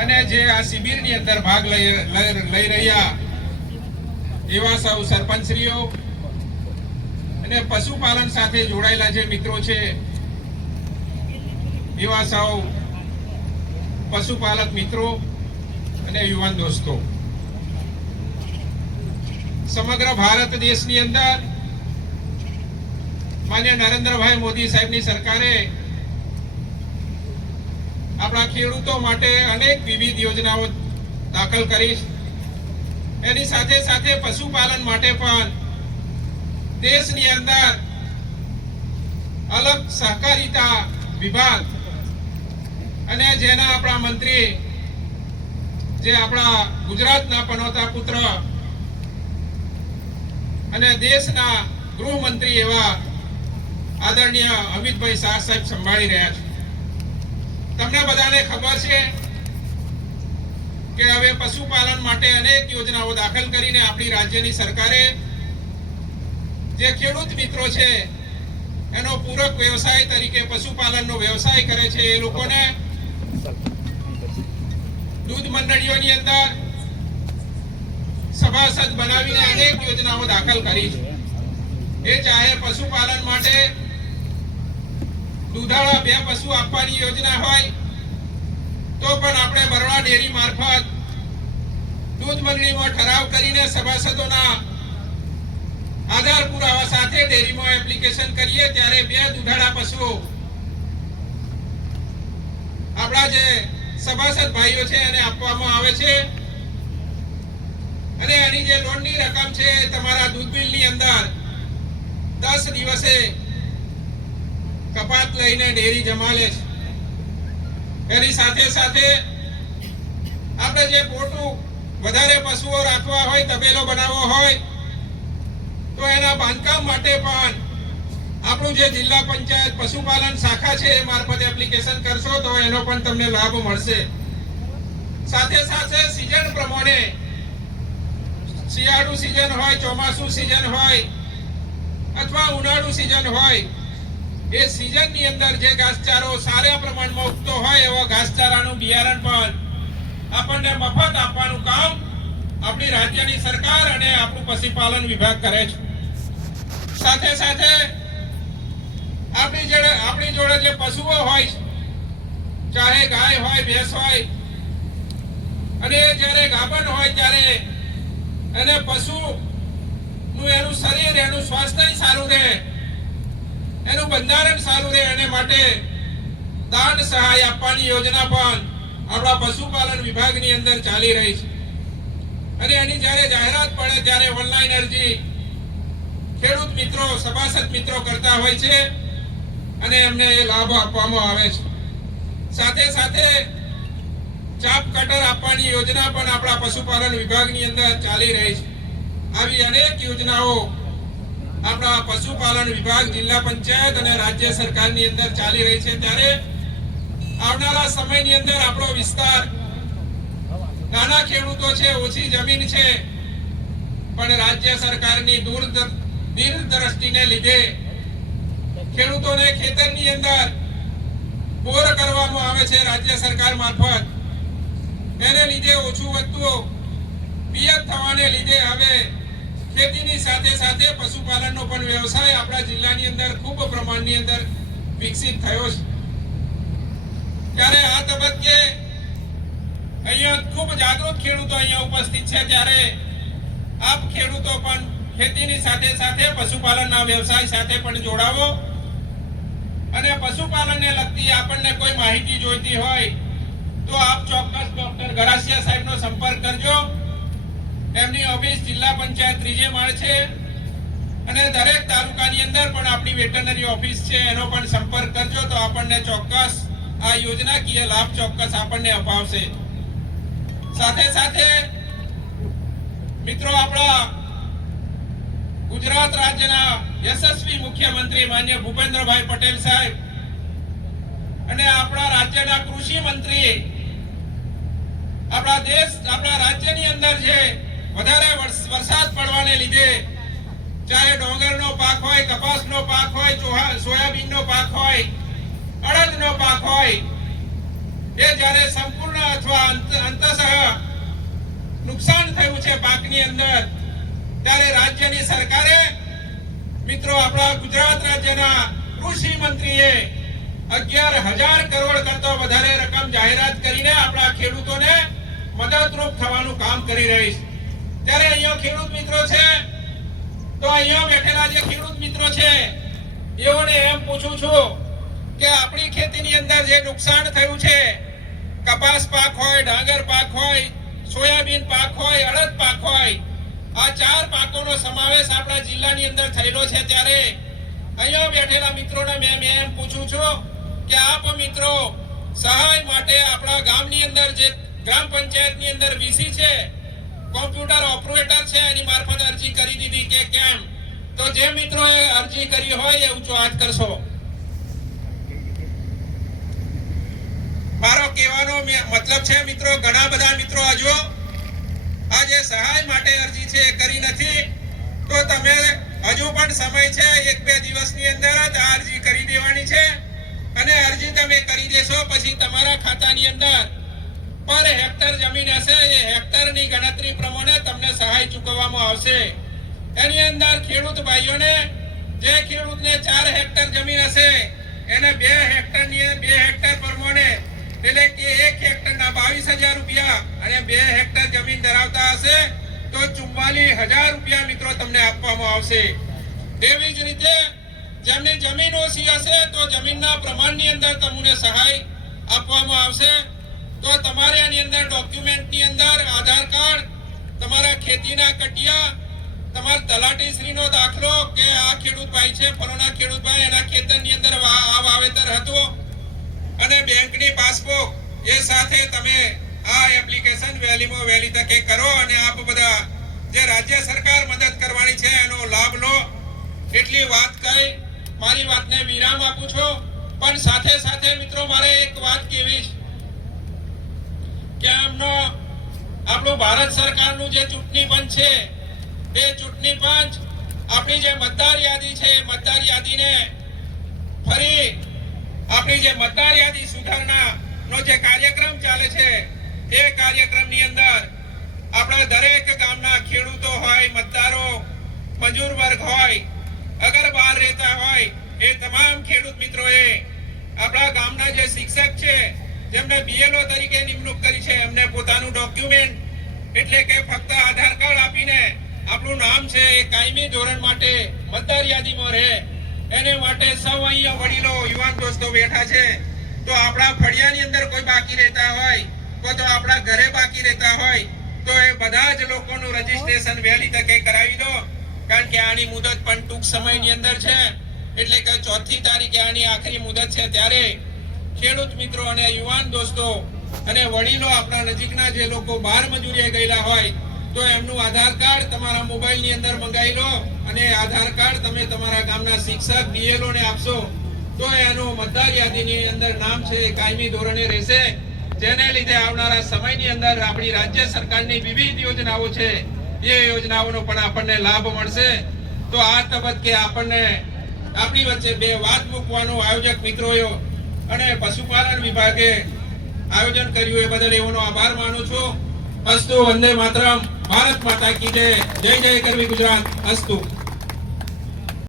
અને જે આ શિબિરની અંદર ભાગ લઈ રહ્યા એવા સૌ સરપંચશ્રીઓ અને પશુપાલન સાથે જોડાયેલા જે મિત્રો છે એવા સૌ પશુપાલક મિત્રો અને યુવાન દોસ્તો, સમગ્ર ભારત દેશની અંદર માન્ય નરેન્દ્રભાઈ મોદી સાહેબની સરકારે આપણા ખેડૂતો માટે અનેક વિવિધ યોજનાઓ દાખલ કરી. એની સાથે સાથે પશુપાલન માટે પણ દેશની અંદર અલગ સહકારિતા વિભાગ અને જેના આપણા મંત્રી જે આપણા ગુજરાતના પનોતા પુત્ર અને દેશના ગૃહમંત્રી એવા આદરણીય અમિતભાઈ શાહ સાહેબ સંભાળી રહ્યા છે. તમને બધાને ખબર છે કે હવે પશુપાલન માટે અનેક યોજનાઓ દાખલ કરીને આપણી રાજ્યની સરકારે જે ખેડૂત મિત્રો છે એનો પૂરક વ્યવસાય તરીકે પશુપાલનનો વ્યવસાય કરે છે એ લોકોને દૂધ મંડળીઓની અંદર સભાસદ બનાવીને અનેક યોજનાઓ દાખલ કરી છે. એ ચાહે પશુપાલન માટે દૂધાળા 2 પશુ આપવાની યોજના હોય તો પણ આપણે બરોડા ડેરી મારફત દૂધ મંડળીમાં ઠરાવ કરીને સભાસદોના આધાર પુરાવા સાથે ડેરીમાં એપ્લિકેશન કરીએ ત્યારે 2 દૂધાળા પશુઓ આપણા જે સભાસદ ભાઈઓ છે એને આપવામાં આવે છે. અને એની જે લોનની રકમ છે તમારા દૂધ બિલની અંદર 10 દિવસે કપાત લઈને ડેરી જમા લે છે. એની સાથે સાથે આપણે જે મોટું વધારે પશુઓ રાખવા હોય, તબેલો બનાવવો હોય તો એના બાંધકામ માટે પણ આપણું જે જિલ્લા પંચાયત પશુપાલન શાખા છે એ મારફતે એપ્લિકેશન કરશો તો એનો પણ તમને લાભ મળશે. સાથે સાથે સિઝન પ્રમાણે શિયાળુ સિઝન હોય, ચોમાસું સિઝન હોય અથવા ઉનાળુ સિઝન હોય એ સિઝનની અંદર જે ઘાસચારો સારા પ્રમાણમાં ઉગતો હોય એવા ઘાસચારાનું બિયારણ પણ આપણને મફત આપવાનું કામ આપણી રાજ્યની સરકાર અને આપણું પશુપાલન વિભાગ કરે છે. સાથે સાથે આપણી જોડે જે પશુઓ હોય, ચાહે ગાય હોય, ભેંસ હોય, અને જ્યારે ગાભણ હોય ત્યારે એને પશુનું એનું શરીર, એનું સ્વાસ્થ્ય સારું રહે, એનું બંધારણ સારું રહે એને માટે દાન સહાય આપવાની યોજના પણ આપણા પશુપાલન વિભાગની અંદર ચાલી રહી છે. અને એની જ્યારે જાહેરાત પડે ત્યારે ઓનલાઈન અરજી ખેડૂત મિત્રો, સભાસદ મિત્રો કરતા હોય છે અને એમને એ લાભ આપવામાં આવે છે. સાથે સાથે ચાપ કટર આપવાની યોજના પણ આપણા પશુપાલન વિભાગની અંદર ચાલી રહી છે. આવી અનેક યોજનાઓ આપણા પશુપાલન વિભાગ, જિલ્લા પંચાયત અને રાજ્ય સરકારની અંદર ચાલી રહી છે. ત્યારે આવનારા સમયની અંદર આપણો વિસ્તાર નાના ખેડૂતો છે, ઓછી જમીન છે, પણ રાજ્ય સરકારની દૂરદ્રષ્ટિને લીધે ખેડૂતોને ખેતરની અંદર બોર કરવામાં આવે છે રાજ્ય સરકાર મારફત. એને લીધે ઓછું વધતું પિયત થવાને લીધે હવે ખેતીની સાથે સાથે પશુપાલનનો પણ વ્યવસાય આપણા જિલ્લાની અંદર ખૂબ પ્રમાણની અંદર વિકસિત થયો છે. ત્યારે આ તબક્કે અહીંયા ખૂબ જાગૃત ખેડૂતો અહીંયા ઉપસ્થિત છે. ત્યારે આપ ખેડૂતો પણ ખેતીની સાથે સાથે પશુપાલનના વ્યવસાય સાથે પણ જોડાવો અને પશુપાલનને લગતી આપણને કોઈ માહિતી જોઈતી હોય તો આપ ચોક્કસ ડોક્ટર ગરાસિયા સાહેબનો સંપર્ક કરજો. એમની ઓફિસ જિલ્લા પંચાયત 3 માળ છે અને દરેક તાલુકાની અંદર પણ આપણી વેટરનરી ઓફિસ છે, એનો પણ સંપર્ક કરજો તો આપણને ચોક્કસ આ યોજનાકીય લાભ ચોક્કસ આપણને અપાવશે. સાથે સાથે મિત્રો, આપણા ગુજરાત રાજ્યના યશસ્વી મુખ્યમંત્રી માન્ય ભૂપેન્દ્રભાઈ પટેલ સાહેબ અને આપણા રાજ્યના કૃષિ મંત્રી આપણા રાજ્યની અંદર જે વધારે વરસાદ પડવાને લીધે ચાહે ડોંગરનો પાક હોય, કપાસનો પાક હોય, સોયાબીનનો પાક હોય, અડદનો પાક હોય, એ જ્યારે સંપૂર્ણ અથવા ની અંદર, ત્યારે રાજ્યની સરકારે મિત્રો આપણા ગુજરાત રાજ્યના કૃષિ મંત્રીએ 11,000 કરોડ કરતા વધારે રકમ જાહેરાત કરીને આપણા ખેડૂતોને મદદરૂપ થવાનું કામ કરી રહી છે. ત્યારે અહીંયા ખેડૂત મિત્રો છે, તો અહીંયા બેઠેલા જે ખેડૂત મિત્રો છે એઓને એમ પૂછું છું કે આપણી ખેતીની અંદર જે નુકસાન થયું છે, કપાસ પાક હોય, ડાંગર પાક હોય, સોયાબીન પાક હોય, અડદ પાક હોય, આ 4 પાકોનો સમાવેશ આપણા જિલ્લાની અંદર થયેલો છે. ત્યારે અહીંયા બેઠેલા મિત્રોને મેં એમ પૂછું છું કે આપ મિત્રો સહાય માટે આપણા ગામની અંદર જે ગ્રામ પંચાયતની અંદર વીસી છે, કોમ્પ્યુટર ઓપરેટર છે, એની મારફત અરજી કરી દીધી કે કેમ? તો જે મિત્રોએ અરજી કરી હોય એ ઊંચો હાથ કરશો. મારો કહેવાનો મતલબ છે મિત્રો, ઘણા બધા મિત્રો હજુ આ જે સહાય માટે અરજી છે એ કરી નથી, તો તમે હજુ પણ સમય છે, 1-2 દિવસની અંદર જ આ અરજી કરી દેવાની છે. અને અરજી તમે કરી દેશો પછી તમારા ખાતાની અંદર પર હેક્ટર જમીન હશે એ હેક્ટરની ગણતરી પ્રમાણે તમને સહાય ચૂકવવામાં આવશે. એની અંદર ખેડૂત ભાઈઓને, જે ખેડૂતને 4 હેક્ટર જમીન હશે એને 2 હેક્ટર પ્રમાણે, એટલે કે 1 હેક્ટરના 22,000 રૂપિયા, અને 2 હેક્ટર જમીન ધરાવતા હશે તો 44,000 રૂપિયા મિત્રો તમને આપવામાં આવશે. તેવી જ રીતે જેમની જમીન ઓછી હશે તો જમીનના પ્રમાણની અંદર તમને સહાય આપવામાં આવશે. તો તમારે આની અંદર ડોક્યુમેન્ટની અંદર આધાર કાર્ડ, તમારા ખેતીના કટિયા, તમારા તલાટીશ્રીનો દાખલો કે આ ખેડૂત ભાઈ છે, ફલાણા ખેડૂત ભાઈ, એના ખેતરની અંદર આ વાવેતર હતું, અને બેંકની પાસબુક એ સાથે તમે આ એપ્લિકેશન વહેલીમાં વહેલી તકે કરો, અને આપ બધા જે રાજ્ય સરકાર મદદ કરવાની છે એનો લાભ લો. એટલી વાત કરી મારી વાતને વિરામ આપું છું. પણ સાથે સાથે મિત્રો મારે એક વાત કહેવી છે કે આપણું ભારત સરકારનું જે ચૂંટણી પંચ છે, એ ચૂંટણી પંચ આપણી જે મતદાર યાદી છે, મતદાર યાદીને ફરી આપણી જે મતદાર યાદી સુધારણાનો જે કાર્યક્રમ ચાલે છે, એ કાર્યક્રમની અંદર આપણા દરેક ગામના ખેડૂતો હોય, મતદારો, મજૂર વર્ગ હોય, અગર બહાર રહેતા હોય, એ તમામ ખેડૂત મિત્રોએ આપણા ગામના જે શિક્ષક છે, જેમને BLO તરીકે નિમણૂક કરી છે, એમને પોતાનું ડોક્યુમેન્ટ, એટલે કે ફક્ત આધાર કાર્ડ આપીને આપણું નામ છે એ કાયમી ધોરણ માટે મતદાર યાદીમાં રહે, એને માટે સૌ અહીંયા વડીલો, યુવાન દોસ્તો બેઠા છે. તો આપણા ફળિયાની અંદર કોઈ બાકી રહેતા હોય, કોઈ તો આપણા ઘરે બાકી રહેતા હોય, તો એ બધા જ લોકોનું રજીસ્ટ્રેશન વહેલી તકે કરાવી દો. કારણ કે આની મુદત પણ ટૂંક સમયની અંદર છે, એટલે કે 4મી તારીખે આની આખરી મુદત છે. ત્યારે ખેડૂત મિત્રો અને યુવાન દોસ્તો અને વડીલો, આપણા નજીકના જે લોકો બહાર મજૂરીએ ગયેલા હોય, તો એમનું આધાર કાર્ડ તમારા મોબાઈલની અંદર મંગાવી લો, અને આધાર કાર્ડ તમે તમારા ગામના શિક્ષક, BLO ને આપશો તો એનું મતદાર યાદીની અંદર નામ છે એ કાયમી ધોરણે રહેશે. જેને લીધે આવનારા સમયની અંદર આપણી રાજ્ય સરકારની વિવિધ યોજનાઓ છે, એ યોજનાઓનો પણ આપણને લાભ મળશે. તો આ તબક્કે આપણને આપણી વચ્ચે 2 વાત મૂકવાનો આયોજક મિત્રોએ અને પશુપાલન વિભાગે આયોજન કર્યું, એ બદલ એઓનો આભાર માનું છું. અસ્તુ, વંદે માતરમ, ભારત માતા કી જય, જય જય કરવી ગુજરાત. અસ્તુ.